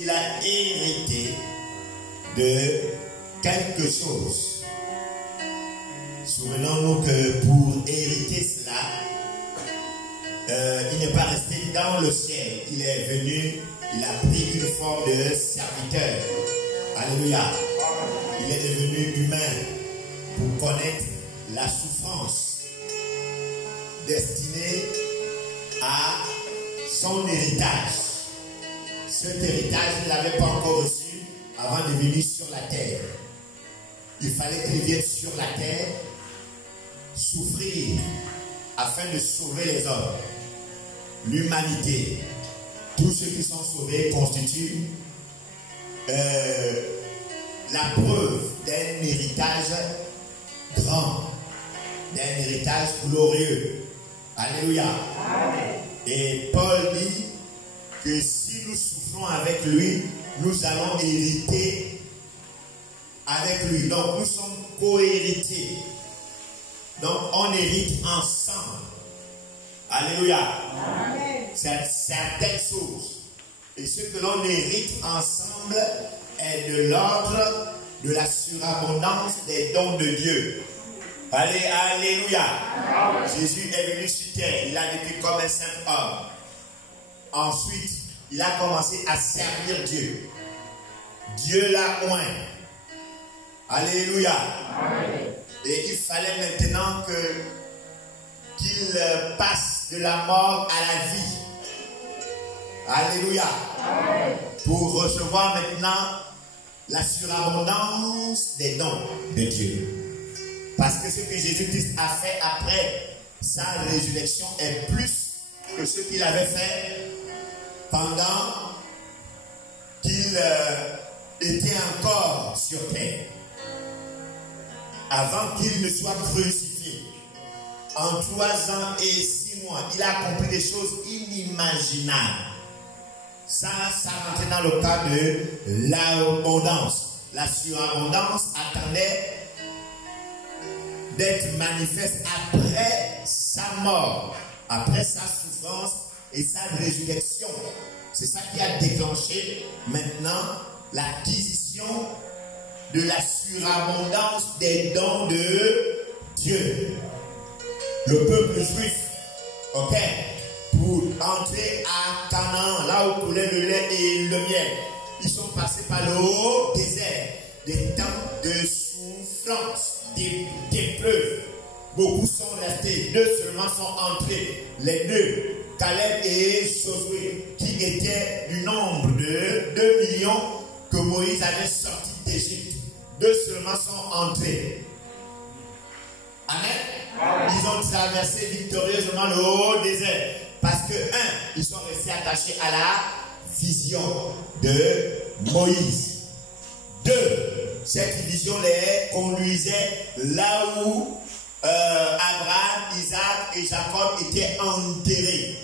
Il a hérité de quelque chose. Souvenons-nous que pour hériter cela, il n'est pas resté dans le ciel. Il est venu, il a pris une forme de serviteur. Alléluia. Il est devenu humain pour connaître la souffrance destinée à son héritage. Cet héritage, il ne l'avait pas encore reçu avant de venir sur la terre. Il fallait qu'il vienne sur la terre souffrir afin de sauver les hommes. L'humanité, tous ceux qui sont sauvés constituent la preuve d'un héritage grand, d'un héritage glorieux. Alléluia. Amen. Et Paul dit que si nous souffrons avec lui, nous allons hériter avec lui. Donc nous sommes co-héritiers. Donc on hérite ensemble. Alléluia. Amen. C'est certaines choses. Et ce que l'on hérite ensemble est de l'ordre de la surabondance des dons de Dieu. Allez, alléluia. Amen. Jésus est venu sur terre. Il a vécu comme un simple homme. Ensuite, il a commencé à servir Dieu. Dieu l'a oint. Alléluia. Amen. Et il fallait maintenant qu'il passe de la mort à la vie. Alléluia. Amen. Pour recevoir maintenant la surabondance des dons de Dieu. Parce que ce que Jésus-Christ a fait après sa résurrection est plus que ce qu'il avait fait pendant qu'il était encore sur terre. Avant qu'il ne soit crucifié. En 3 ans et 6 mois, il a accompli des choses inimaginables. Ça rentrait dans le cas de l'abondance. La surabondance attendait d'être manifeste après sa mort, après sa souffrance et sa résurrection. C'est ça qui a déclenché maintenant l'acquisition de la surabondance des dons de Dieu. Le peuple juif, ok, pour entrer à Canaan, là où coulait le lait et le miel, ils sont passés par le haut désert, des temps de souffrance, d'épreuves. Beaucoup sont restés, 2 seulement sont entrés, les 2, Caleb et Josué, qui étaient du nombre de 2 millions que Moïse avait sortis d'Égypte. 2 seulement sont entrés. Amen. Amen. Ils ont traversé victorieusement le haut désert. Parce que, 1, ils sont restés attachés à la vision de Moïse. 2, cette vision les conduisait là où Abraham, Isaac et Jacob étaient enterrés.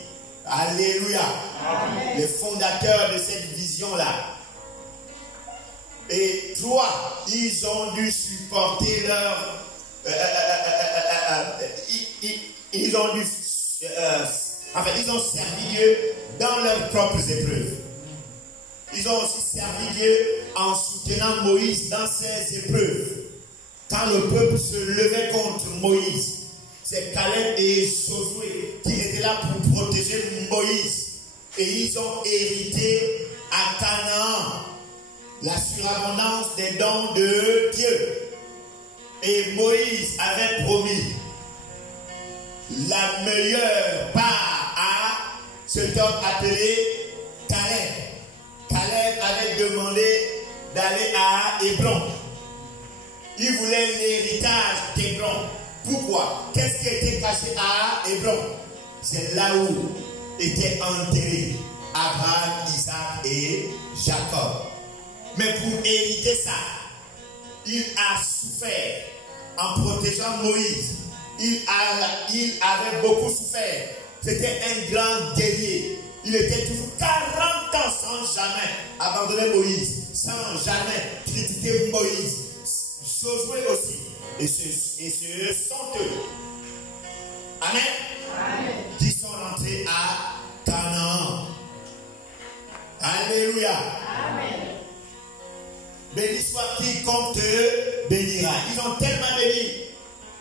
Alléluia. Amen. Les fondateurs de cette vision-là. Et 3, ils ont dû supporter leur... ils ont dû... ils ont servi Dieu dans leurs propres épreuves. Ils ont aussi servi Dieu en soutenant Moïse dans ses épreuves. Quand le peuple se levait contre Moïse, c'est Caleb et Josué qui étaient là pour protéger Moïse. Et ils ont hérité à Canaan la surabondance des dons de Dieu. Et Moïse avait promis la meilleure part à cet homme appelé Caleb. Caleb avait demandé d'aller à Hébron. Il voulait l'héritage d'Hébron. Pourquoi? Qu'est-ce qui était caché à Hébron? C'est là où étaient enterrés Abraham, Isaac et Jacob. Mais pour hériter ça, il a souffert en protégeant Moïse. Il avait beaucoup souffert. C'était un grand guerrier. Il était toujours 40 ans sans jamais abandonner Moïse, sans jamais critiquer Moïse. Josué aussi. Et ce sont eux. Amen. Amen. Qui sont rentrés à Canaan. Alléluia. Amen. béni soit quiconque te bénira. Ils ont tellement béni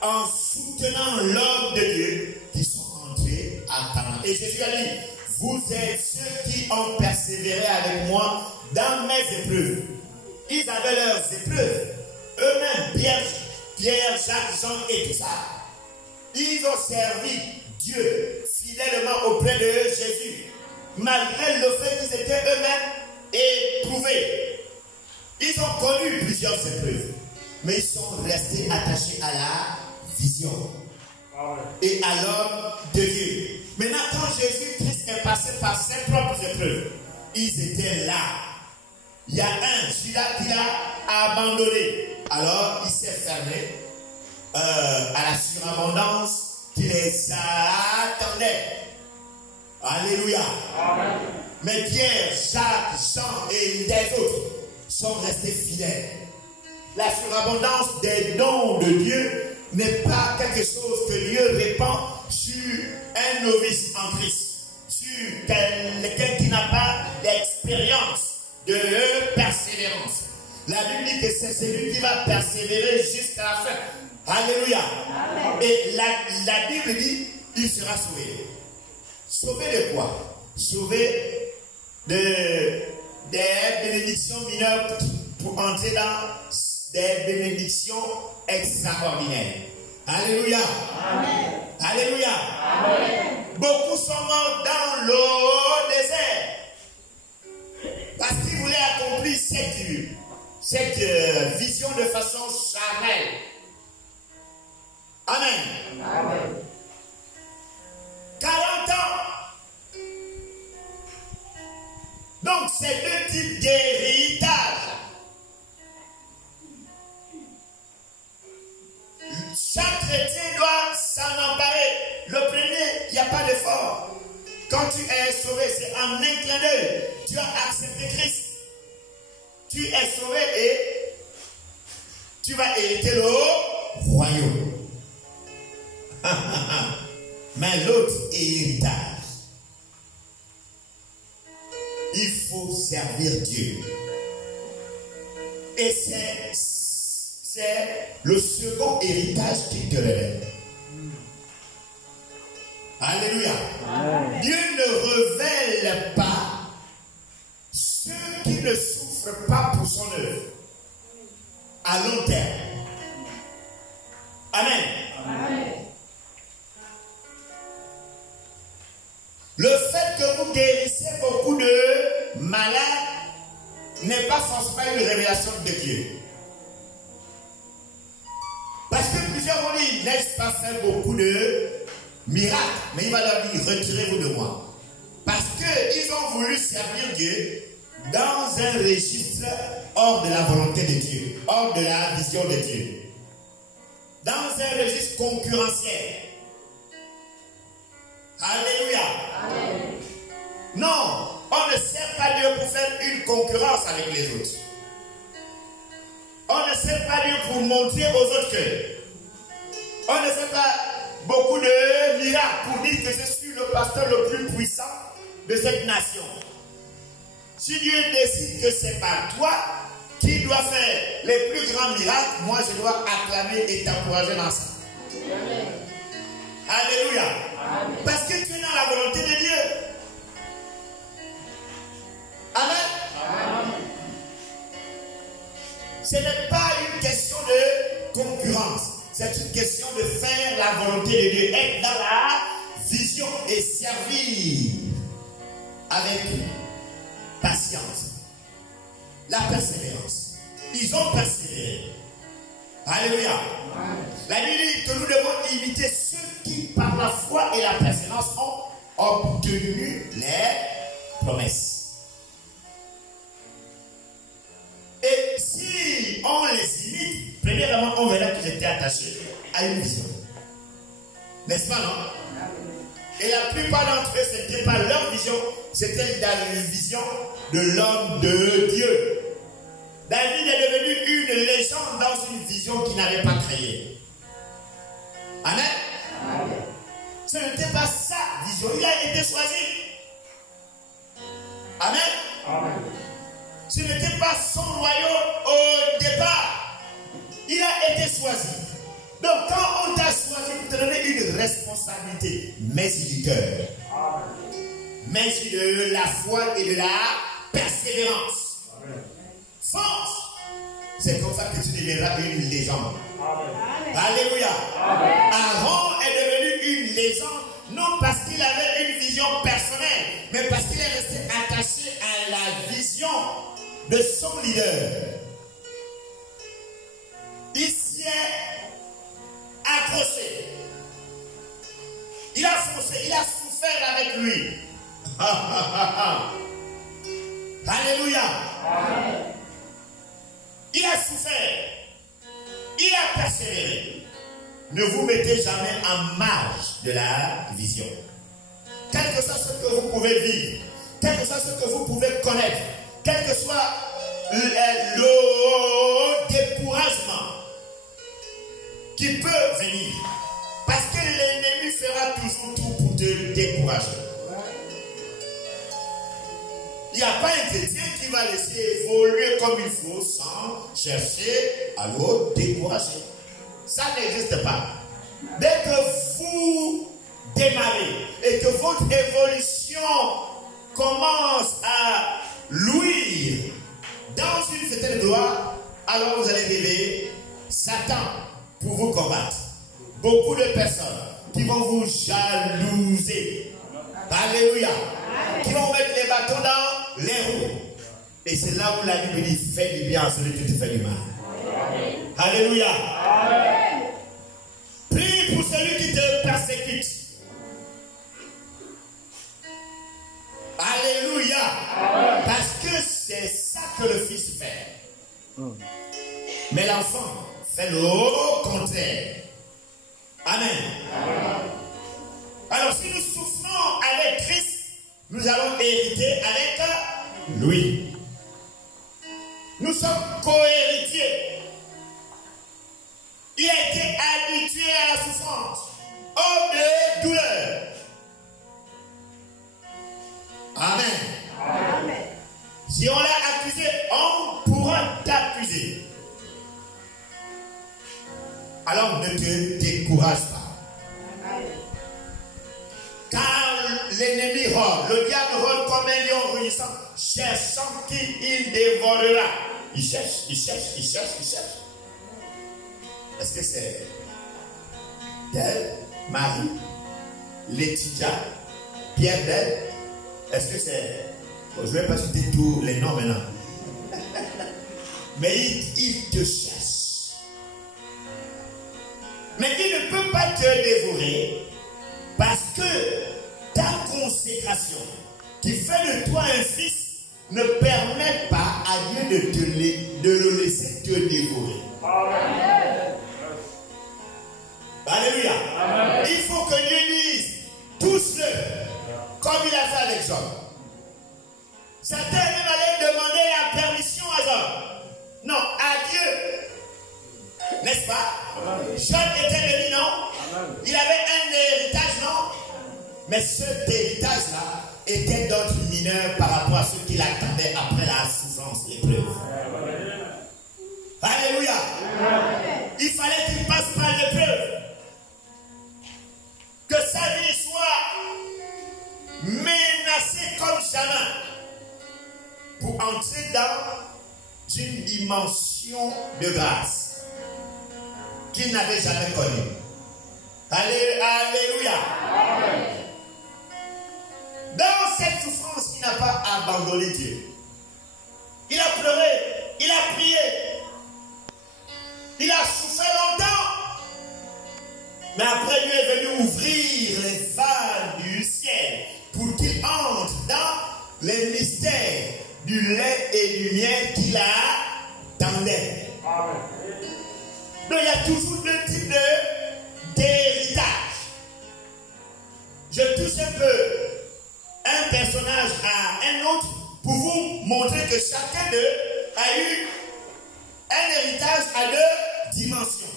en soutenant l'homme de Dieu qui sont entrés à Canaan. Et Jésus a dit, vous êtes ceux qui ont persévéré avec moi dans mes épreuves. Ils avaient leurs épreuves. Eux-mêmes, Pierre, Jacques, Jean et tout ça. Ils ont servi Dieu fidèlement auprès de Jésus. Malgré le fait qu'ils étaient eux-mêmes éprouvés. Ils ont connu plusieurs épreuves. Mais ils sont restés attachés à la vision. Et à l'homme de Dieu. Maintenant, quand Jésus-Christ est passé par ses propres épreuves, ils étaient là. Il y a un, celui-là qui l'a abandonné. Alors, il s'est fermé à la surabondance qui les attendait. Alléluia. Amen. Mais Pierre, Jacques, Jean et les autres sont restés fidèles. La surabondance des dons de Dieu n'est pas quelque chose que Dieu répand sur un novice en Christ, sur quelqu'un qui n'a pas l'expérience de persévérance. La Bible dit que c'est celui qui va persévérer jusqu'à la fin. Alléluia. Amen. Et la Bible dit, il sera sauvé. Sauvé de quoi? Sauvé des bénédictions mineures pour entrer dans des bénédictions extraordinaires. Alléluia. Amen. Alléluia. Amen. Beaucoup sont morts dans le désert parce qu'ils voulaient accomplir cette vision de façon charnelle. Amen. Amen. 40 ans. Donc, c'est deux types d'héritage. Chaque chrétien doit s'en emparer. Le premier, il n'y a pas d'effort. Quand tu es sauvé, c'est en un clin d'œil. Tu as accepté Christ. Tu es sauvé et tu vas hériter le royaume. Mais l'autre héritage, il faut servir Dieu. Et c'est le second héritage qui te relève. Alléluia. Amen. Dieu ne révèle pas ceux qui ne souffrent pas pour son œuvre à long terme. Amen. Amen. Le fait que vous guérissez beaucoup de malades n'est pas forcément une révélation de Dieu. Parce que plusieurs vont dire, n'ai-je pas fait beaucoup de miracles? Mais il va leur dire, retirez-vous de moi. Parce qu'ils ont voulu servir Dieu dans un registre hors de la volonté de Dieu, hors de la vision de Dieu. Dans un registre concurrentiel. Alléluia. Amen. Non, on ne sert pas Dieu pour faire une concurrence avec les autres. On ne sert pas Dieu pour montrer aux autres que. On ne fait pas beaucoup de miracles pour dire que je suis le pasteur le plus puissant de cette nation. Si Dieu décide que c'est par toi qui doit faire les plus grands miracles, moi je dois acclamer et t'encourager dans ça. Amen. Alléluia. Amen. Parce que tu es dans la volonté de Dieu. Amen. Amen. Ce n'est pas une question de concurrence. C'est une question de faire la volonté de Dieu. Être dans la vision et servir avec patience. La persévérance. Ils ont persévéré. Alléluia. Amen. La Bible dit que nous devons imiter ceux qui, par la foi et la persévérance, ont obtenu les promesses. Et si on les imite, premièrement, on verra qu'ils étaient attachés à une vision. N'est-ce pas, non? Et la plupart d'entre eux, ce n'était pas leur vision, c'était la vision de l'homme de Dieu. David est devenu une légende dans une vision qu'il n'avait pas créée. Amen. Amen. Ce n'était pas sa vision, il a été choisi. Amen. Amen. Ce n'était pas son royaume choisi. Donc quand on t'a choisi pour te donner une responsabilité, mets-y du cœur. Mets-y de la foi et de la persévérance. Fonce. C'est comme ça que tu deviendras une légende. Alléluia. Aaron est devenu une légende, non parce qu'il avait une vision personnelle, mais parce qu'il est resté attaché à la vision de son leader. Il s'y est accroché. Il a foncé, il a souffert avec lui. Alléluia. Il a souffert. Il a persévéré. Ne vous mettez jamais en marge de la vision. Quel que soit ce que vous pouvez vivre, quel que soit ce que vous pouvez connaître, quel que soit le découragement qui peut venir, parce que l'ennemi fera toujours tout pour te décourager. Il n'y a pas un chrétien qui va laisser évoluer comme il faut sans chercher à le décourager. Ça n'existe pas. Dès que vous démarrez et que votre évolution commence à louir dans une certaine gloire, alors vous allez réveiller Satan pour vous combattre. Beaucoup de personnes qui vont vous jalouser. Alléluia. Qui vont mettre les bâtons dans les roues. Et c'est là où la Bible dit fais du bien à celui qui te fait du mal. Alléluia. Prie pour celui qui te persécute. Alléluia. Parce que c'est ça que le Fils fait. Mais l'enfant fait le contraire. Amen. Alors si nous souffrons avec Christ, nous allons hériter avec lui. Nous sommes co-héritiers. Il a été habitué à la souffrance, homme de douleur. Amen. Si on l'a accusé, on pourra t'accuser. Alors ne te décourage pas. Car l'ennemi rôde, le diable rôde comme un lion rugissant, cherchant qui il dévorera. Il cherche. Est-ce que c'est d'elle, Marie, Laetitia, Pierre d'elle? Est-ce que c'est... Bon, je ne vais pas citer tous les noms maintenant. Mais il te cherche. Mais il ne peut pas te dévorer parce que ta consécration qui fait de toi un fils ne permet pas à Dieu de le laisser te dévorer. Amen. Alléluia. Amen. Il faut que Dieu dise tous-le comme il a fait avec Job. Certains même allaient demander la permission à Job. Non, à Dieu. N'est-ce pas? Job était béni, non? Il avait un héritage, non? Mais cet héritage-là était d'autres mineurs par rapport à ce qu'il attendait après la souffrance, l'épreuve. Alléluia. Il fallait qu'il passe par l'épreuve. Que sa vie soit menacée comme jamais pour entrer dans une dimension de grâce qu'il n'avait jamais connue. Alléluia. Dans cette souffrance, il n'a pas abandonné Dieu. Il a pleuré, il a prié, il a souffert longtemps. Mais après, Dieu est venu ouvrir les vannes du ciel pour qu'il entre dans les mystères du lait et du miel qu'il attendait. Donc il y a toujours deux types d'héritage. Je touche un peu un personnage à un autre pour vous montrer que chacun d'eux a eu un héritage à deux dimensions.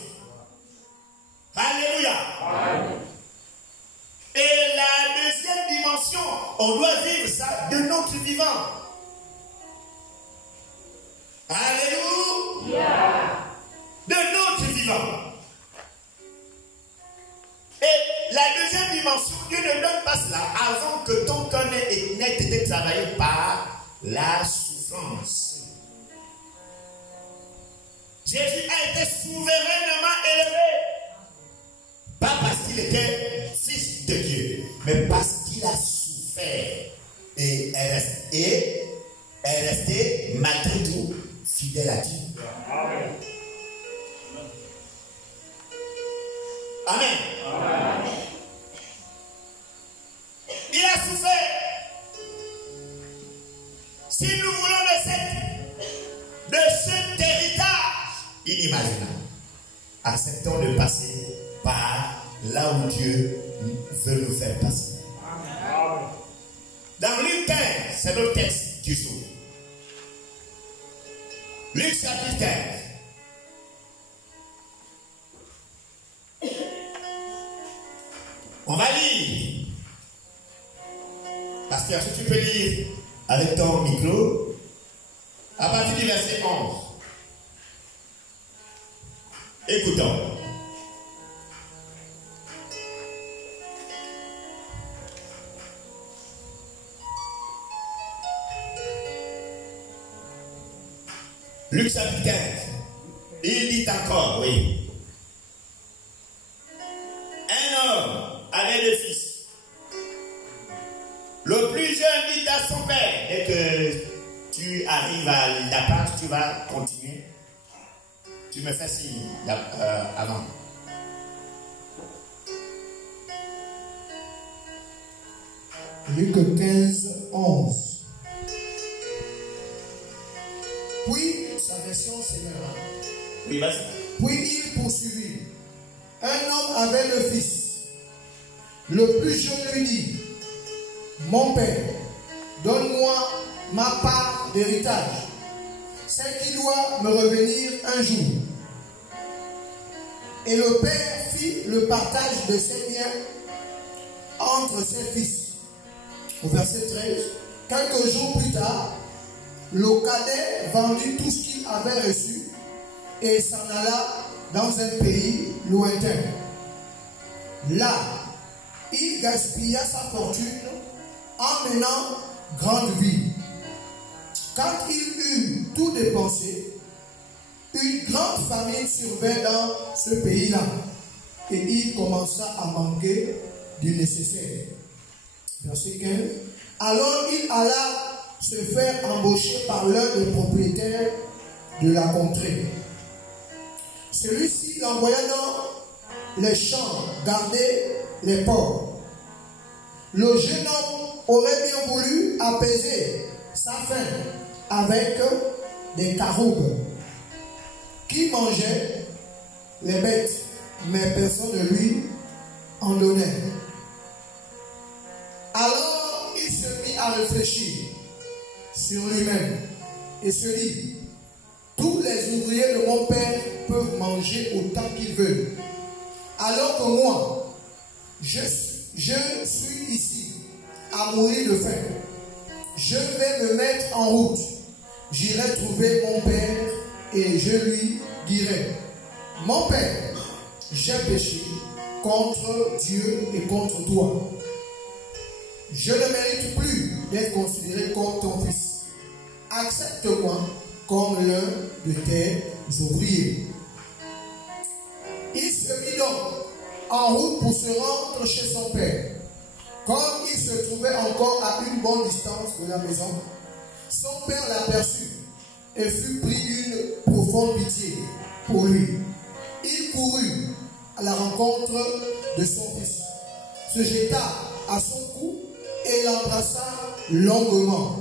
Alléluia. Amen. Et la deuxième dimension, on doit vivre ça de notre vivant. Alléluia. De notre vivant. cela avant que ton cœur n'ait été travaillé par la souffrance. Jésus a été souverainement élevé. Pas parce qu'il était fils de Dieu, mais parce qu'il a souffert et est resté malgré tout fidèle à Dieu. Amen. Amen. Amen. Il a souffert. Si nous voulons de cet héritage inimaginable, acceptons de passer par là où Dieu veut nous faire passer. Amen. Dans Luc 15, c'est notre texte du jour. Luc chapitre 15. On va lire. Parce que si tu peux lire avec ton micro, à partir du verset 11. Écoutons. Luc chapitre 15. Il dit encore, oui. Un homme avait deux fils. Le plus jeune dit à son père, dès que tu arrives à la page, tu vas continuer. Tu me fais signe avant. Luc 15, 11. Puis, sa version s'émerveilla. Oui, vas-y. Puis il poursuivit. Un homme avait deux fils. Le plus jeune lui dit, mon père, donne-moi ma part d'héritage, celle qui doit me revenir un jour. Et le père fit le partage de ses biens entre ses fils. Au verset 13, quelques jours plus tard, le cadet vendit tout ce qu'il avait reçu et s'en alla dans un pays lointain. Là, il gaspilla sa fortune en menant grande vie. Quand il eut tout dépensé, une grande famine survint dans ce pays-là et il commença à manquer du nécessaire. Verset 15. Alors il alla se faire embaucher par l'un des propriétaires de la contrée. Celui-ci l'envoya dans les champs garder les porcs. Le jeune homme aurait bien voulu apaiser sa faim avec des caroubes qui mangeaient les bêtes, mais personne ne lui en donnait. Alors il se mit à réfléchir sur lui-même et se dit, tous les ouvriers de mon père peuvent manger autant qu'ils veulent, alors que moi, je suis ici à mourir de faim. Je vais me mettre en route. J'irai trouver mon père et je lui dirai, mon père, j'ai péché contre Dieu et contre toi. Je ne mérite plus d'être considéré comme ton fils. Accepte-moi comme l'un de tes ouvriers. Il se mit donc en route pour se rendre chez son père. Comme il se trouvait encore à une bonne distance de la maison, son père l'aperçut et fut pris d'une profonde pitié pour lui. Il courut à la rencontre de son fils, se jeta à son cou et l'embrassa longuement.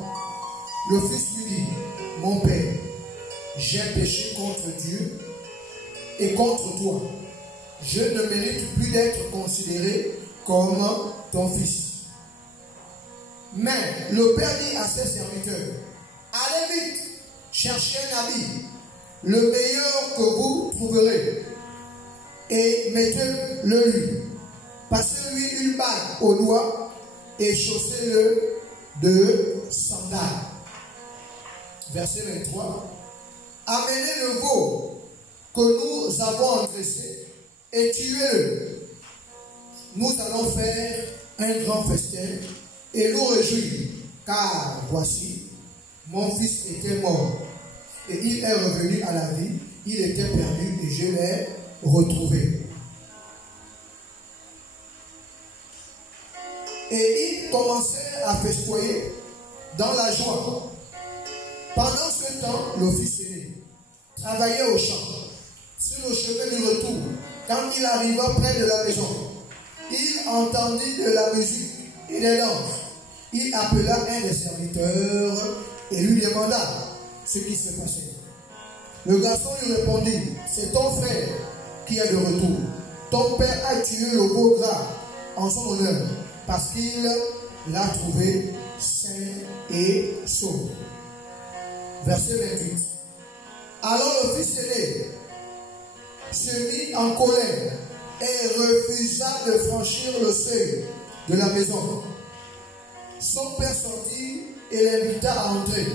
Le fils lui dit, mon père, j'ai péché contre Dieu et contre toi. Je ne mérite plus d'être considéré comme ton fils. Mais le père dit à ses serviteurs, allez vite, cherchez un habit, le meilleur que vous trouverez, et mettez-le lui. Passez-lui une bague au doigt et chaussez-le de sandales. Verset 23. Amenez le veau que nous avons engraissé et tuez-le. Nous allons faire un grand festin et nous réjouir, car voici, mon fils était mort et il est revenu à la vie, il était perdu et je l'ai retrouvé. Et il commençait à festoyer dans la joie. Pendant ce temps, le fils aîné travaillait au champ. Sur le chemin du retour, quand il arriva près de la maison, il entendit de la musique et des danses. Il appela un des serviteurs et lui demanda ce qui se passait. Le garçon lui répondit, c'est ton frère qui est de retour. Ton père a tué le veau gras en son honneur parce qu'il l'a trouvé sain et sauf. Verset 28. Alors le fils aîné se mit en colère et refusa de franchir le seuil de la maison. Son père sortit et l'invita à entrer,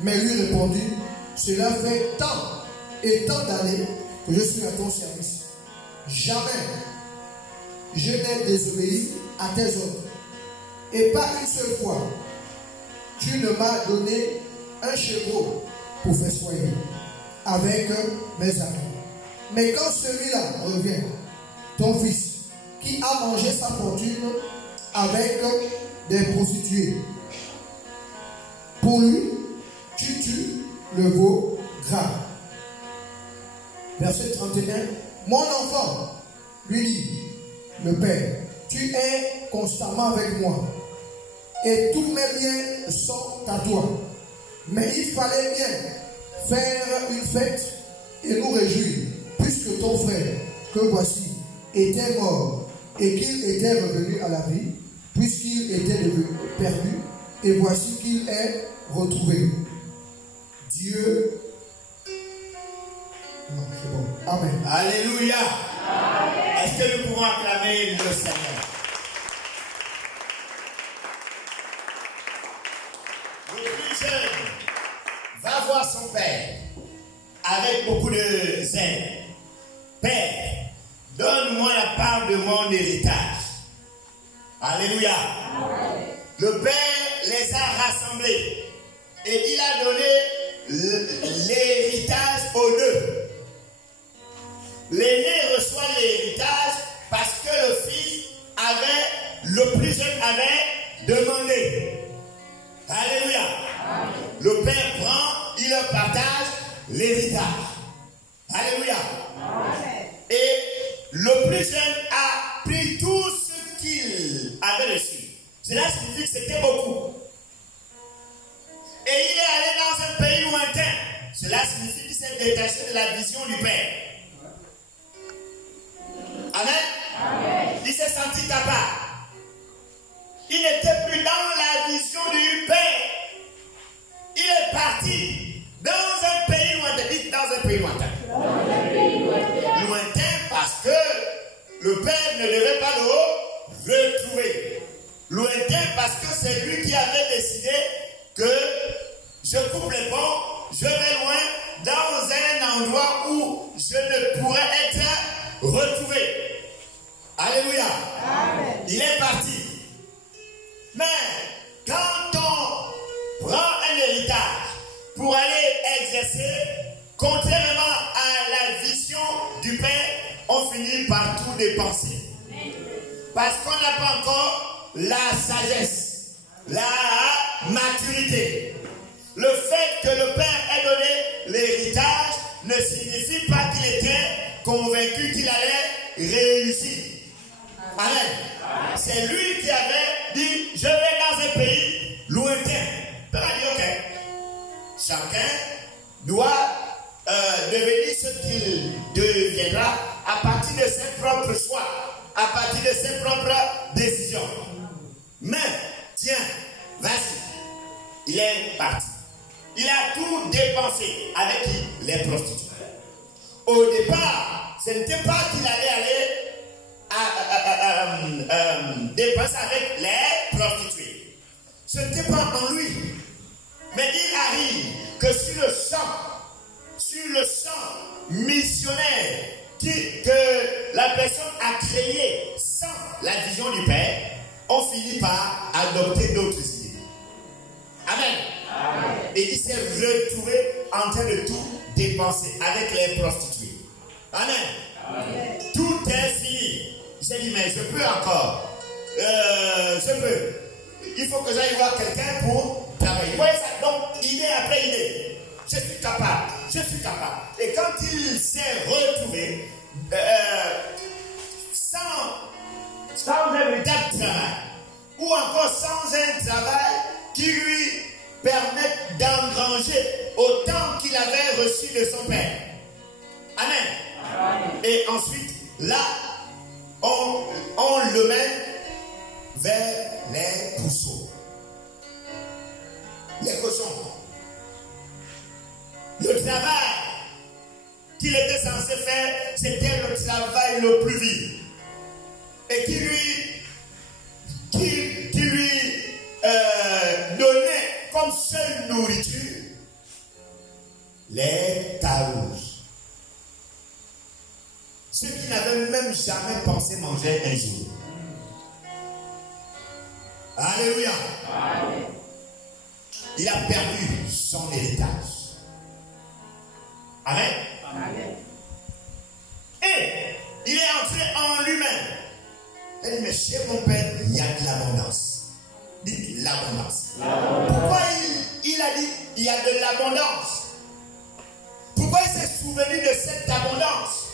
mais lui répondit, cela fait tant et tant d'années que je suis à ton service. Jamais je n'ai désobéi à tes ordres. Et pas une seule fois, tu ne m'as donné un chevreau pour faire soigner avec mes amis. Mais quand celui-là revient, ton fils, qui a mangé sa fortune avec des prostituées, pour lui, tu tues le veau gras. Verset 31. Mon enfant, lui dit le père, tu es constamment avec moi et tous mes biens sont à toi. Mais il fallait bien faire une fête et nous réjouir, puisque ton frère, que voici, était mort et qu'il était revenu à la vie, puisqu'il était devenu perdu, et voici qu'il est retrouvé. Dieu. Non, c'est bon. Amen. Alléluia. Est-ce que nous pouvons acclamer le Seigneur? Le plus jeune va voir son père avec beaucoup de zèle. Père, donne-moi la part de mon héritage. Alléluia. Le père les a rassemblés et il a donné l'héritage aux deux. L'aîné reçoit l'héritage parce que le plus jeune avait demandé. Alléluia. Amen. Le père prend, il leur partage l'héritage. Alléluia. Amen. Et le plus jeune a pris tout ce qu'il avait reçu. Cela signifie que c'était beaucoup. Et il est allé dans un pays lointain. Cela signifie qu'il s'est détaché de la vision du père. Amen. Amen. Il s'est senti capable. Il n'était plus dans la vision du père. Il est parti dans un pays lointain. Dites dans un pays lointain. Lointain parce que le père ne devait pas le retrouver. Lointain parce que c'est lui qui avait décidé que je coupe les ponts, je vais loin dans un endroit où je ne pourrais être retrouvé. Alléluia. Amen. Il est parti. Mais quand on prend un héritage pour aller exercer, contrairement à la vision du Père, on finit par tout dépenser. Parce qu'on n'a pas encore la sagesse, la maturité. Le fait que le Père ait donné l'héritage ne signifie pas qu'il était convaincu qu'il allait réussir. Amen. C'est lui qui avait dit, je vais dans un pays lointain. Il a dit, ok. Chacun doit devenir ce qu'il deviendra à partir de ses propres choix, à partir de ses propres décisions. Mais, tiens, vas-y. Il est parti. Il a tout dépensé avec qui? Les prostituées. Au départ, ce n'était pas qu'il allait dépenser avec les prostituées. Ce n'était pas en lui. Mais il arrive que sur le champ missionnaire que la personne a créé sans la vision du Père, on finit par adopter d'autres idées. Amen. Amen. Et il s'est retrouvé en train de tout dépenser avec les prostituées. Amen. Amen. Tout est fini. Il s'est dit, mais je peux encore. Je peux. Il faut que j'aille voir quelqu'un pour travailler. Vous voyez ça? Donc, idée après idée. Je suis capable. Je suis capable. Et quand il s'est retrouvé sans un véritable travail, ou encore sans un travail qui lui permette d'engranger autant qu'il avait reçu de son père. Amen. Amen. Et ensuite, là, on le mène vers les pousseaux, les cochons. Le travail qu'il était censé faire, c'était le travail le plus vil. Et qui lui donnait comme seule nourriture les carouges. Ceux qui n'avaient même jamais pensé manger un jour. Alléluia. Amen. Il a perdu son héritage. Amen. Amen. Et il est entré en lui-même. Il dit, mais chez mon père, il y a de l'abondance. Dites l'abondance. Pourquoi il a dit, il y a de l'abondance? Pourquoi il s'est souvenu de cette abondance?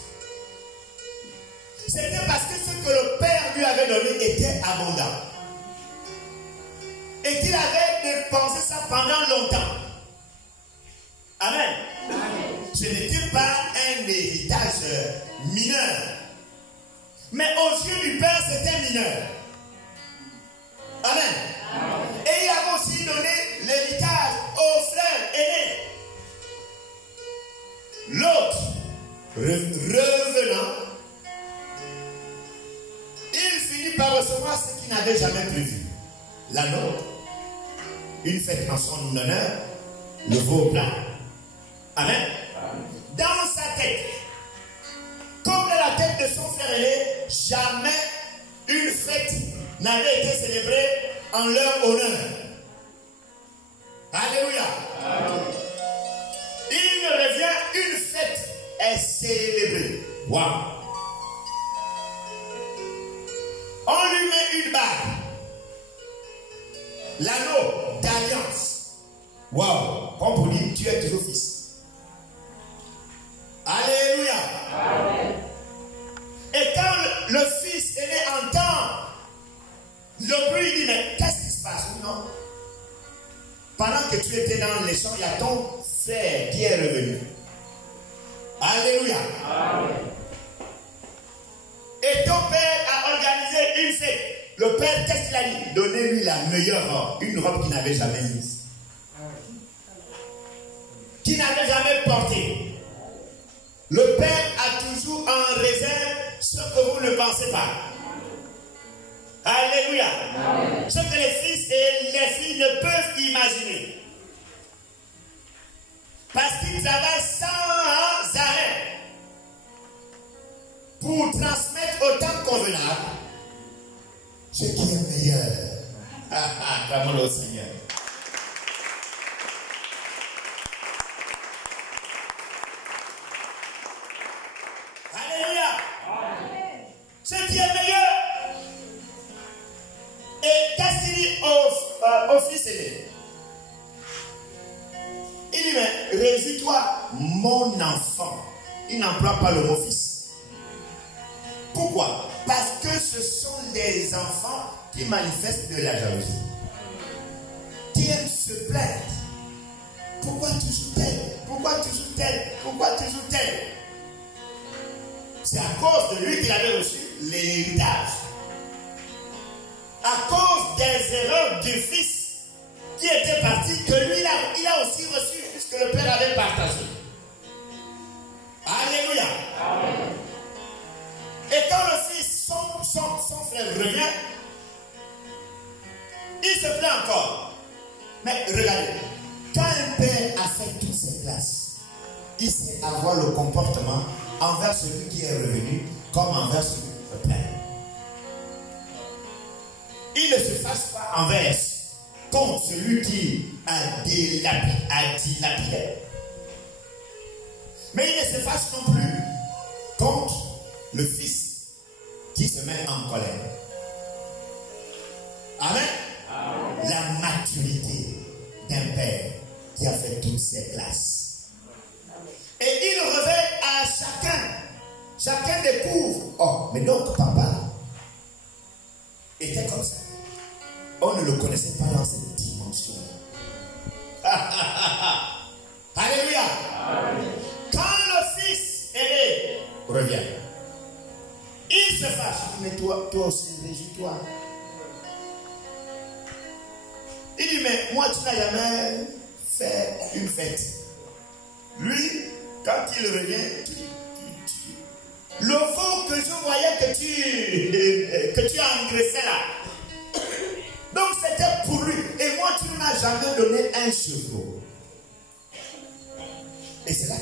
C'était parce que ce que le Père lui avait donné était abondant. Et qu'il avait dépensé ça pendant longtemps. Amen. Amen. Ce n'était pas un héritage mineur. Mais aux yeux du Père, c'était mineur. Amen. Amen. Et il avait aussi donné l'héritage au frère aîné. L'autre, revenant, il finit par recevoir ce qu'il n'avait jamais prévu. L'anneau, une fête en son honneur, le veau blanc. Amen. Dans sa tête, comme dans la tête de son frère aîné, jamais une fête n'avait été célébrée en leur honneur. Alléluia. Amen. Il revient, une fête est célébrée. Waouh. On lui met une bague. L'anneau d'alliance. Waouh. Comme pour dire, tu es toujours fils. Alléluia. Amen. Et quand le fils aîné entend le bruit, il dit, mais qu'est-ce qui se passe? Non. Pendant que tu étais dans les champs, il y a ton frère qui est revenu. Alléluia. Amen. Et ton père a organisé une fête. Le père, qu'est-ce qu'il a dit? Donnez-lui la meilleure robe. Une robe qu'il n'avait jamais mise. Qu'il n'avait jamais portée. Le Père a toujours en réserve ce que vous ne pensez pas. Alléluia. Amen. Ce que les fils et les filles ne peuvent imaginer. Parce qu'ils travaillent sans arrêt pour transmettre au temps convenable ce qui est meilleur. Acclamons le Seigneur. Ce qui est meilleur. Et qu'est-ce qu'il dit au fils aîné? Il dit, mais réjouis-toi, mon enfant. Il n'emploie pas le mot fils. Pourquoi? Parce que ce sont des enfants qui manifestent de la jalousie. Qui aiment se plaindre. Pourquoi toujours tel? Pourquoi toujours tel? Pourquoi toujours tel? C'est à cause de lui qu'il avait reçu l'héritage. À cause des erreurs du fils qui était parti, que lui, il a aussi reçu ce que le Père avait partagé. Alléluia. Amen. Et quand le fils, son frère revient, il se plaint encore. Mais regardez, quand un père a fait toutes ses classes, il sait avoir le comportement envers celui qui est revenu comme envers celui qui se plaint. Il fâche pas envers contre celui qui a dilapidé. Mais il ne se fâche non plus contre le fils qui se met en colère. Amen. Amen. La maturité d'un père qui a fait toutes ses classes. Et il révèle à chacun. Chacun découvre. Oh, mais donc papa était comme ça. On ne le connaissait pas dans cette dimension. Alléluia. Amen. Quand le fils aîné revient, il se fâche. Mais toi aussi, réjouis-toi. Il dit, mais moi, tu n'as jamais fait une fête. Lui, quand il revient, le veau que je voyais que tu engraissais là. Donc c'était pour lui. Et moi, tu ne m'as jamais donné un chevreau. Et c'est là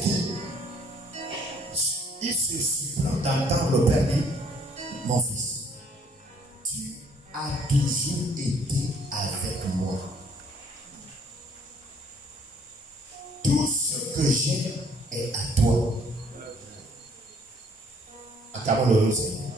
qu'il se surprend d'entendre le père dire, mon fils, tu as toujours été avec moi. Tout ce que j'ai est à toi. Acclamons le Seigneur.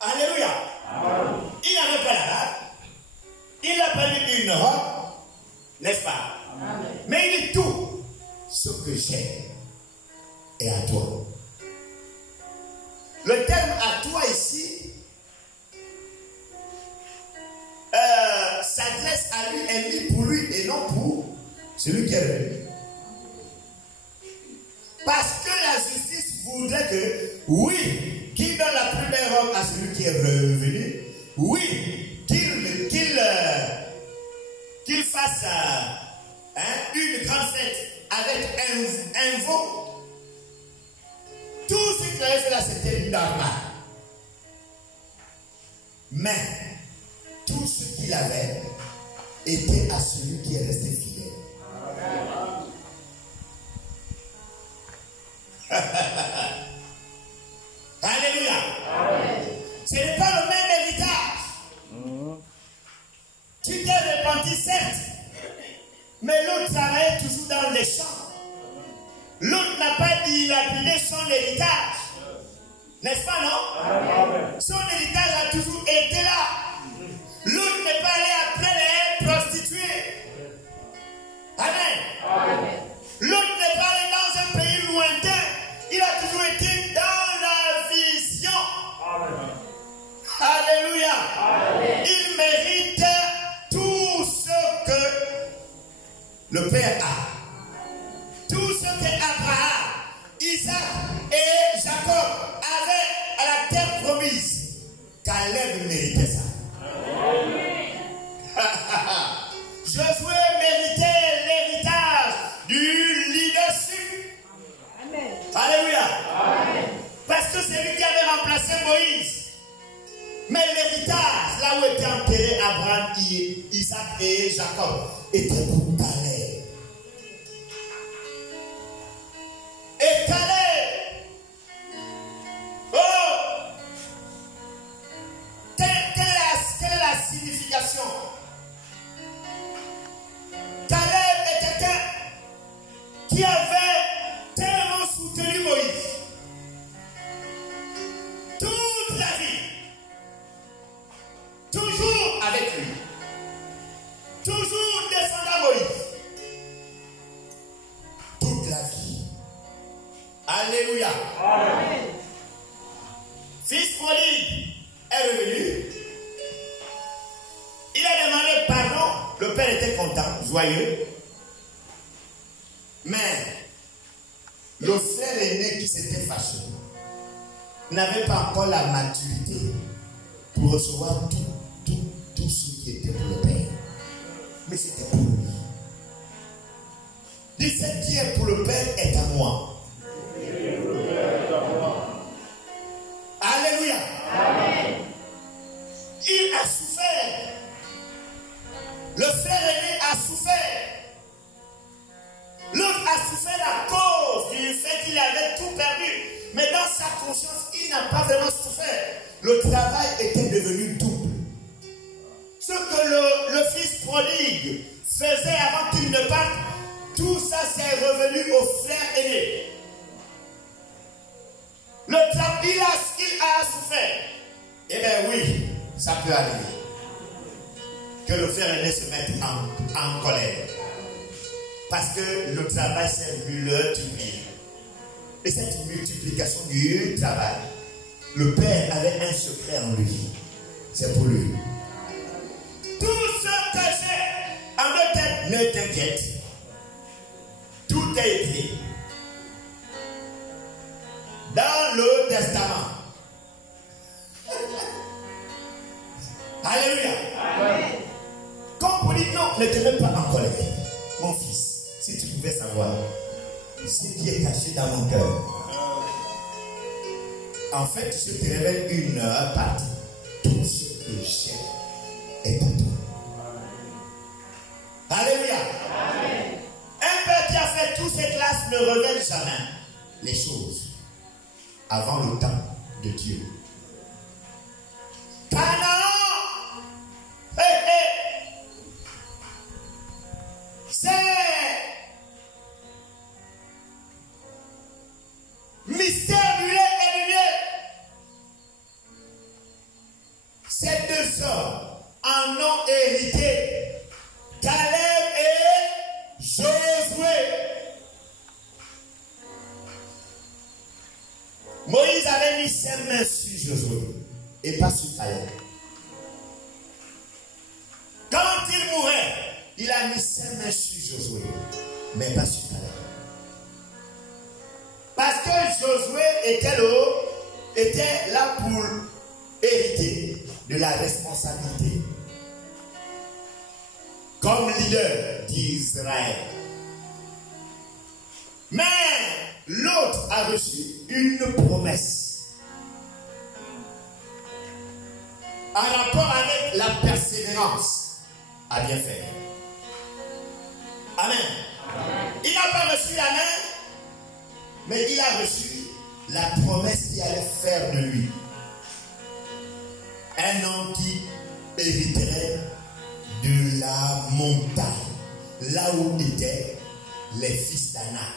Alléluia. Amen. Il n'avait pas la bague. Il a pas mis une robe. N'est-ce pas? Amen. Mais il dit tout ce que j'ai est à toi. Le terme à toi ici s'adresse à lui, est mis pour lui et non pour celui qui est revenu. Parce que la justice voudrait que, oui, qu'il donne la première robe à celui qui est revenu, oui, qu'il fasse une grande fête avec un veau. Tout ce qu'il avait fait là, c'était normal. Mais tout ce qu'il avait était à celui qui est resté fidèle. Alléluia. Amen. Ce n'est pas le même héritage. Tu t'es repenti, certes, mais l'autre travaillait toujours dans les champs. L'autre n'a pas dilapidé son héritage. N'est-ce pas, non? Amen. Son héritage a toujours été là. L'autre n'est pas allé après les prostituées. Amen. Amen. L'autre n'est pas allé dans un pays lointain. Il a toujours été dans la vision. Amen. Alléluia. Amen. Il mérite tout ce que le Père a. Tout ce que Abraham, Isaac et Jacob avaient à la terre promise. Caleb méritait ça. Josué méritait l'héritage du leadership. Amen. Alléluia. Amen. Parce que c'est lui qui avait remplacé Moïse. Mais l'héritage, là où était enterré Abraham, Isaac et Jacob, était pour Caleb. Et Caleb, oh, quelle est la signification? Caleb est quelqu'un qui avait tellement soutenu Moïse toute la vie, toujours avec lui, toujours défendant Moïse toute la vie. Alléluia. Amen. Fils prodigue est revenu. Il a demandé pardon. Le père était content, joyeux. Mais le frère aîné qui s'était fâché n'avait pas encore la maturité pour recevoir tout ce qui était pour le père. Mais c'était pour lui. Dit, ce qui est pour le père est à moi. Alléluia. Amen. Il a souffert. Le frère aîné a souffert. L'autre a souffert à cause du fait qu'il avait tout perdu. Mais dans sa conscience, il n'a pas vraiment souffert. Le travail était devenu double. Ce que le fils prodigue faisait avant qu'il ne parte, tout ça s'est revenu au frère aîné. Le travail, il a souffert. Eh bien oui, ça peut arriver. Que le frère aîné se mette en colère. Parce que le travail s'est multiplié. Et cette multiplication du travail, le père avait un secret en lui. C'est pour lui. Tout ce que j'ai en deux têtes, ne t'inquiète. Tout est écrit dans le testament. Alléluia. Amen. Comme pour dire non, ne te mets pas en colère. Mon fils, si tu pouvais savoir ce qui est caché dans mon cœur. En fait, je te révèle une partie. Tout ce que j'ai est pour toi. Alléluia. Amen. Un père qui a fait toutes ces classes ne révèle jamais les choses avant le temps de Dieu. Canaan, c'est mystère muet et lumière. Ces deux hommes en ont hérité. Caleb et Josué. Moïse avait mis ses mains sur Josué et pas sur Caleb. Quand il mourait, il a mis ses mains sur Josué, mais pas sur Caleb. Parce que Josué était là pour hériter de la responsabilité comme leader d'Israël. Mais l'autre a reçu une promesse en rapport avec la persévérance à bien faire. Amen. Amen. Il n'a pas reçu la main, mais il a reçu la promesse qui allait faire de lui un homme qui hériterait de la montagne, là où étaient les fils d'Anak.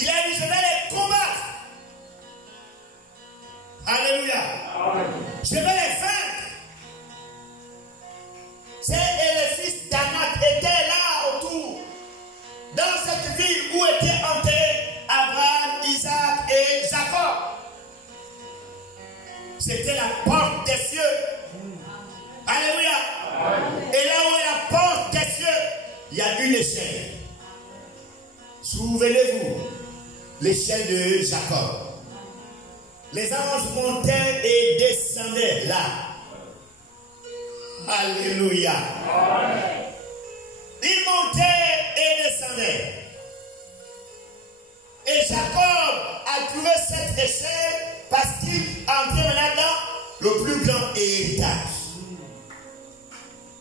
Il a dit, je vais les combattre. Alléluia. Amen. Je vais les vaincre. Et les fils d'Anak étaient là autour, dans cette ville où étaient enterrés Abraham, Isaac et Jacob. C'était la porte des cieux. Alléluia. Amen. Et là où est la porte des cieux, il y a une échelle. Souvenez-vous, l'échelle de Jacob. Les anges montaient et descendaient là. Alléluia. Amen. Ils montaient et descendaient. Et Jacob a trouvé cette échelle parce qu'il entrait maintenant dans le plus grand héritage.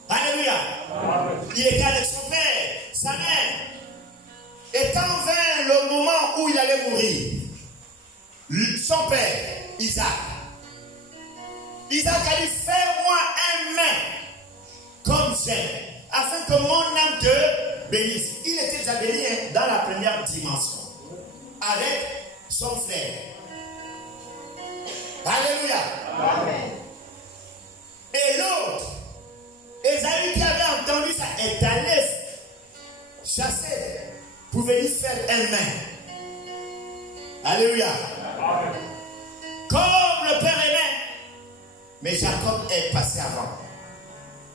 Alléluia. Amen. Il était avec son père, sa mère. Et quand vint le moment où il allait mourir, son père, Isaac a dit, fais-moi un main comme j'aime, afin que mon âme te bénisse. Il était déjà béni dans la première dimension, avec son frère. Alléluia. Amen. Et l'autre, Esaü, qui avait entendu ça, est allé chasser pour venir faire un main. Alléluia. Amen. Comme le Père aimait, mais Jacob est passé avant.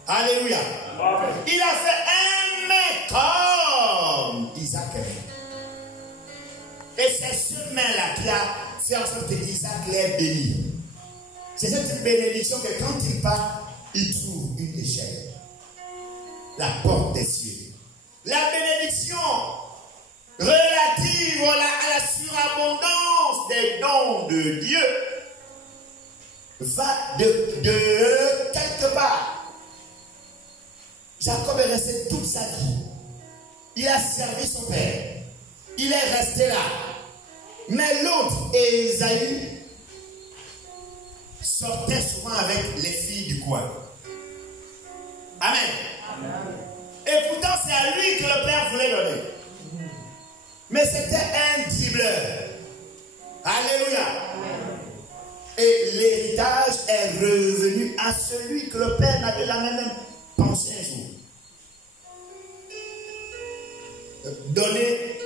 Alléluia. Amen. Il a fait un main comme Isaac aimait. Et c'est ce main-là qui a fait en sorte qu'Isaac l'ait béni. C'est cette bénédiction que quand il part, il trouve une échelle. La porte des cieux. La bénédiction relative à la surabondance des dons de Dieu va de quelque part. Jacob est resté toute sa vie il a servi son père. Il est resté là. Mais l'autre, Ésaü, sortait souvent avec les filles du coin. Amen. Amen. Et pourtant, c'est à lui que le père voulait donner. Mais c'était un dribbleur. Alléluia. Amen. Et l'héritage est revenu à celui que le père n'avait jamais même pensé un jour. Donner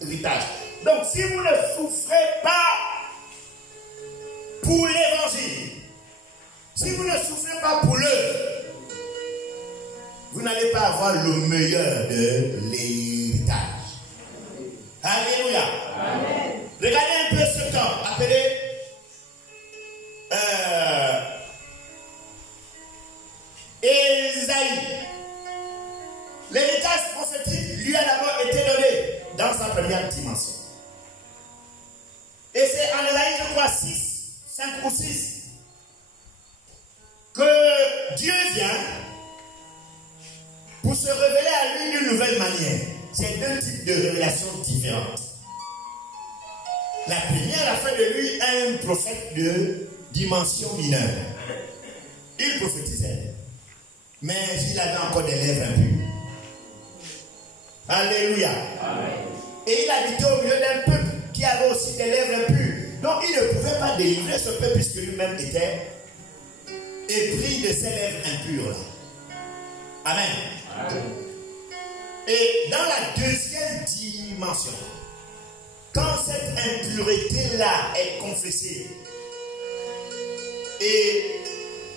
l'héritage. Donc, si vous ne souffrez pas pour l'évangile, si vous ne souffrez pas pour l'œuvre, vous n'allez pas avoir le meilleur de l'héritage. Alléluia. Amen. Regardez un peu ce temps appelé Ésaïe. L'héritage prophétique lui a d'abord été donné dans sa première dimension. Et c'est en Ésaïe, je crois, 5 ou 6, que Dieu vient pour se révéler à lui d'une nouvelle manière. C'est deux types de révélations différentes. La première a fait de lui un prophète de dimension mineure. Il prophétisait, mais il avait encore des lèvres impures. Alléluia. Amen. Et il habitait au milieu d'un peuple qui avait aussi des lèvres impures. Donc il ne pouvait pas délivrer ce peuple puisque lui-même était épris de ces lèvres impures. Amen. Amen. Et dans la deuxième dimension, quand cette impureté-là est confessée et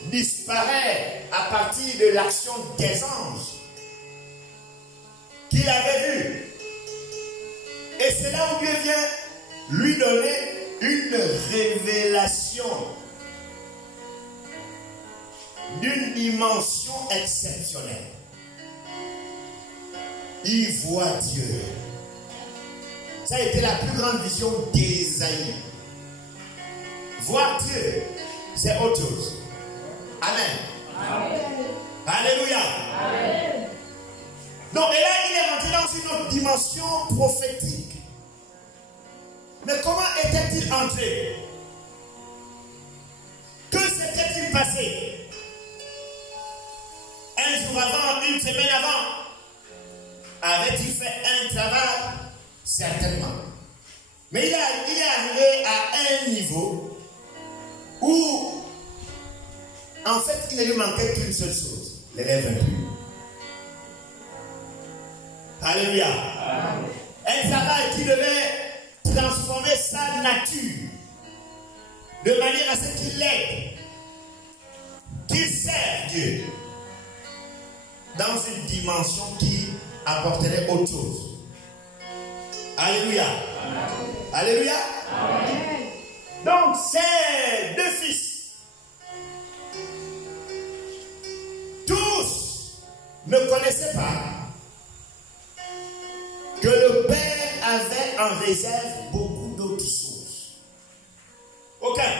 disparaît à partir de l'action des anges qu'il avait vus, et c'est là où Dieu vient lui donner une révélation d'une dimension exceptionnelle. Il voit Dieu. Ça a été la plus grande vision d'Ésaïe. Voir Dieu, c'est autre chose. Amen. Amen. Alléluia. Amen. Donc, et là, il est rentré dans une autre dimension prophétique. Mais comment était-il entré? Que s'était-il passé? Un jour avant, une semaine avant, avait-il fait un travail? Certainement. Mais il est arrivé à un niveau où, en fait, il ne lui manquait qu'une seule chose, les lèvres impures. Alléluia. Amen. Un travail qui devait transformer sa nature de manière à ce qu'il l'aide, qu'il serve Dieu dans une dimension qui apporterait autre chose. Alléluia. Amen. Alléluia. Amen. Donc ces deux fils, tous ne connaissaient pas que le Père avait en réserve beaucoup d'autres choses. Aucun.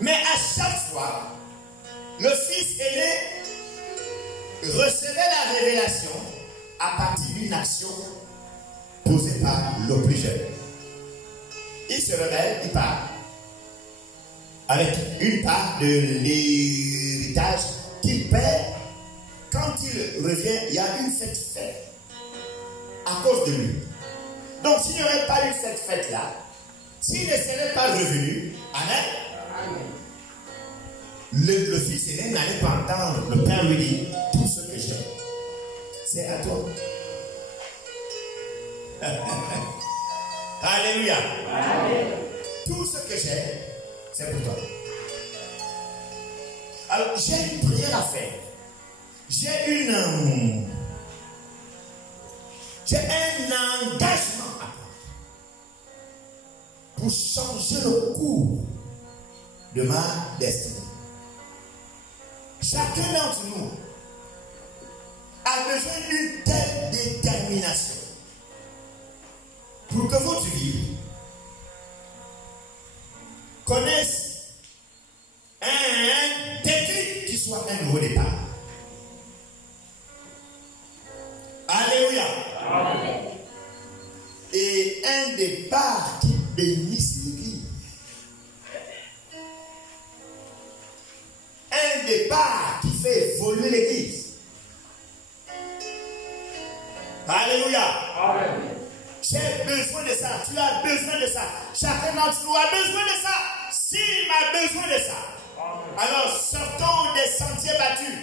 Mais à chaque fois, le fils aîné recevait la révélation à partir d'une action posée par le plus jeune. Il se révèle, il part avec une part de l'héritage qu'il perd. Quand il revient, il y a une fête faite à cause de lui. Donc s'il n'y aurait pas eu cette fête-là, s'il ne serait pas revenu, amen, le fils aîné n'allait pas entendre le père lui dire tout ce que j'ai, c'est à toi. Alléluia. Amen. Tout ce que j'ai, c'est pour toi. Alors j'ai une prière à faire. J'ai un engagement à prendre pour changer le cours de ma destinée. Chacun d'entre nous a besoin d'une telle détermination pour que votre vie connaisse un départ qui bénisse l'église. Un départ qui fait évoluer l'église. Alléluia. Amen. J'ai besoin de ça. Tu as besoin de ça. Chacun d'entre nous a besoin de ça. S'il a besoin de ça. Amen. Alors sortons des sentiers battus.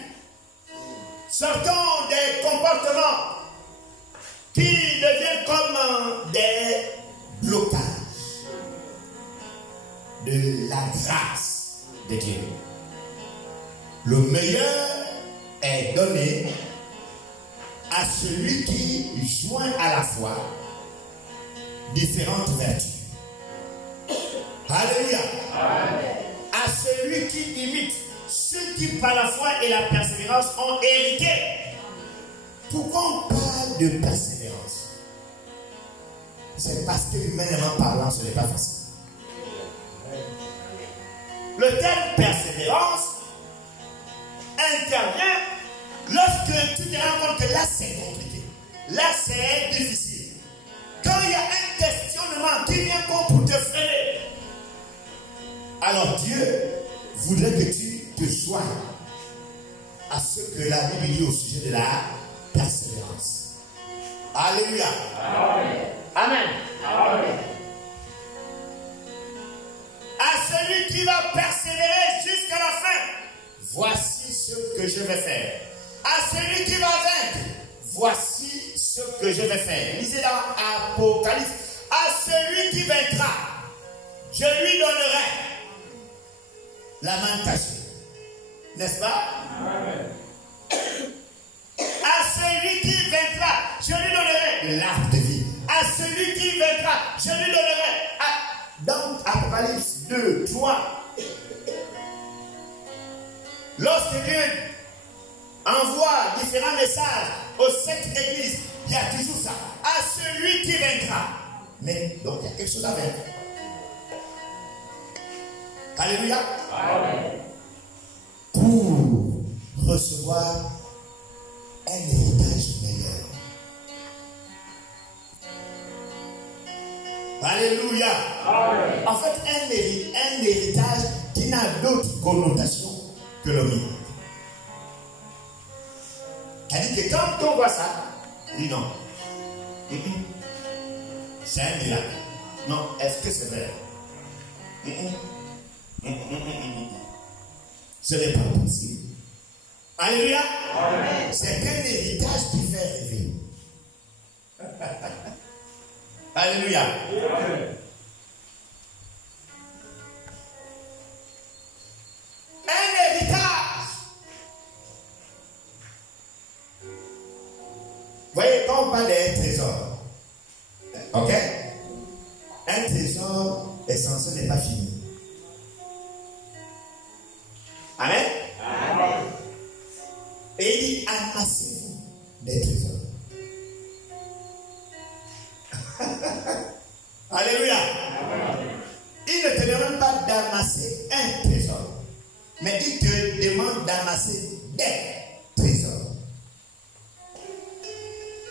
Sortons des comportements qui deviennent comme des blocages de la grâce de Dieu. Le meilleur est donné à celui qui joint à la fois différentes vertus. Alléluia. Amen. À celui qui imite ceux qui par la foi et la persévérance ont hérité. Pourquoi on parle de persévérance? C'est parce que humainement parlant, ce n'est pas facile. Le terme persévérance intervient lorsque tu te rends compte que là c'est compliqué, là c'est difficile. Quand il y a un questionnement qui vient pour te freiner, alors Dieu voudrait que tu te joignes à ce que la Bible dit au sujet de la persévérance. Alléluia. Amen. Amen. Amen. À celui qui va persévérer jusqu'à la fin, voici ce que je vais faire. À celui qui va vaincre, voici ce que je vais faire. Lisez dans Apocalypse. À celui qui vaincra, je lui donnerai la main cachée. N'est-ce pas? Amen. À celui qui vaincra, je lui donnerai l'arbre de vie. À celui qui vaincra, je lui donnerai. Dans Apocalypse 2, 3, lorsque Dieu envoie différents messages aux 7 églises, il y a toujours ça. À celui qui vaincra. Mais donc il y a quelque chose à vaincre. Alléluia. Amen. Pour recevoir un héritage meilleur. Alléluia. Amen. En fait, un héritage qui n'a d'autre connotation que le mien. C'est-à-dire que quand on voit ça, dis non. C'est un miracle. Non, est-ce que c'est vrai? Ce n'est pas possible. Alléluia. Amen. C'est un héritage qui fait rêver. Alléluia. Amen. Un héritage. Voyez, quand on parle d'un trésor, ok? Un trésor est censé n'est pas fini. Amen. Amen. Et il dit, amassez-vous des trésors. Alléluia. Amen. Il ne te demande pas d'amasser un trésor, mais il te demande d'amasser des trésors.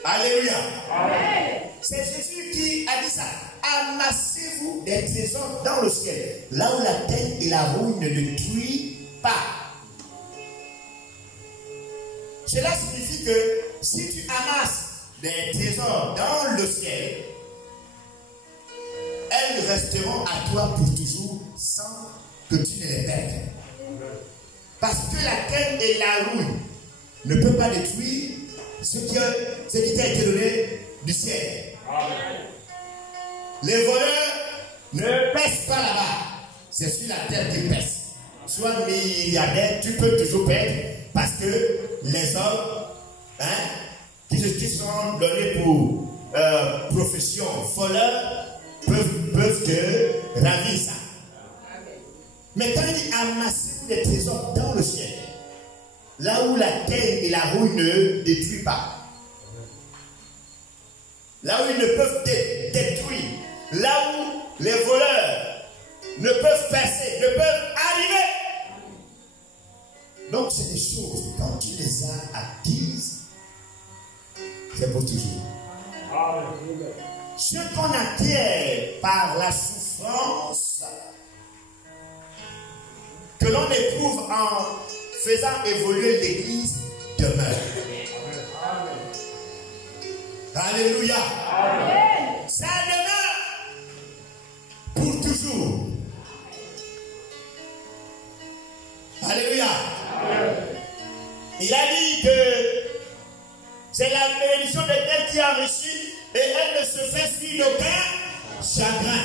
Alléluia. Amen. C'est Jésus qui a dit ça. Amassez-vous des trésors dans le ciel, là où la terre et la rouille ne détruisent pas. Cela signifie que si tu amasses des trésors dans le ciel, elles resteront à toi pour toujours sans que tu ne les perdes. Parce que la terre et la rouille ne peuvent pas détruire ce qui t'a été donné du ciel. Amen. Les voleurs ne pèsent pas là-bas. C'est sur la terre qu'ils pèsent. Sois milliardaire, tu peux toujours perdre parce que les hommes qui sont donnés pour profession voleur peuvent te ravir ça. Mais quand il dit amassez des trésors dans le ciel, là où la terre et la rouille ne détruisent pas, là où ils ne peuvent détruire, là où les voleurs ne peuvent percer, ne peuvent arriver. Donc c'est des choses, quand tu les as acquises, c'est pour toujours. ce qu'on acquiert par la souffrance que l'on éprouve en faisant évoluer l'Église demeure. Alléluia. Amen. Ça demeure pour toujours. Alléluia. Amen. Il a dit que c'est la bénédiction de Dieu qui enrichit et elle ne se fait suivre d'aucun chagrin.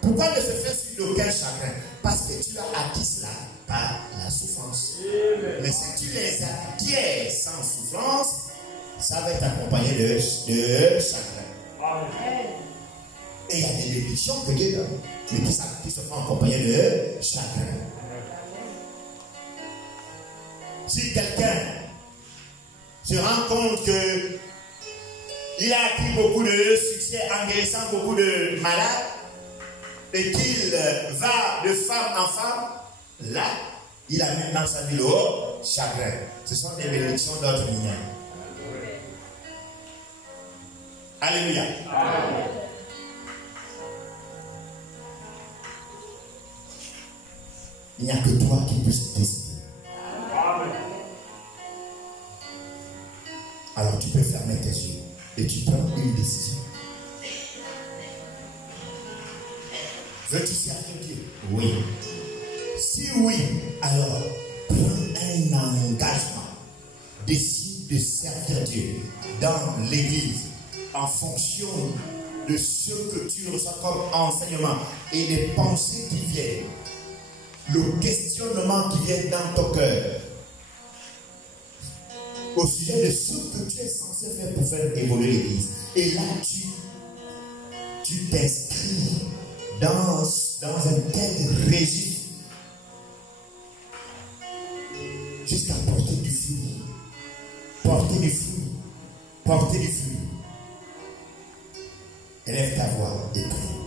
Pourquoi ne se fait suivre d'aucun chagrin? Parce que tu as acquis cela par la souffrance. Mais si tu les acquiers sans souffrance, ça va être accompagné de chagrin. Et il y a des bénédictions que Dieu donne, mais qui se font accompagner de chagrin. Si quelqu'un se rend compte qu'il a acquis beaucoup de succès en guérissant beaucoup de malades et qu'il va de femme en femme, là, il a maintenant sa vie au chagrin. Ce sont des bénédictions d'ordre mineur. Alléluia. Amen. Il n'y a que toi qui peux se décider. Alors tu peux fermer tes yeux et tu prends une décision. Veux-tu servir Dieu? Oui. Si oui, alors prends un engagement. Décide de servir Dieu dans l'église en fonction de ce que tu reçois comme enseignement et les pensées qui viennent, le questionnement qui vient dans ton cœur au sujet de ce que tu es censé faire pour faire évoluer l'église. Et là, tu t'inscris dans un tel régime jusqu'à porter du fruit. Porter du fruit. Porter du fruit. Élève ta voix et prie.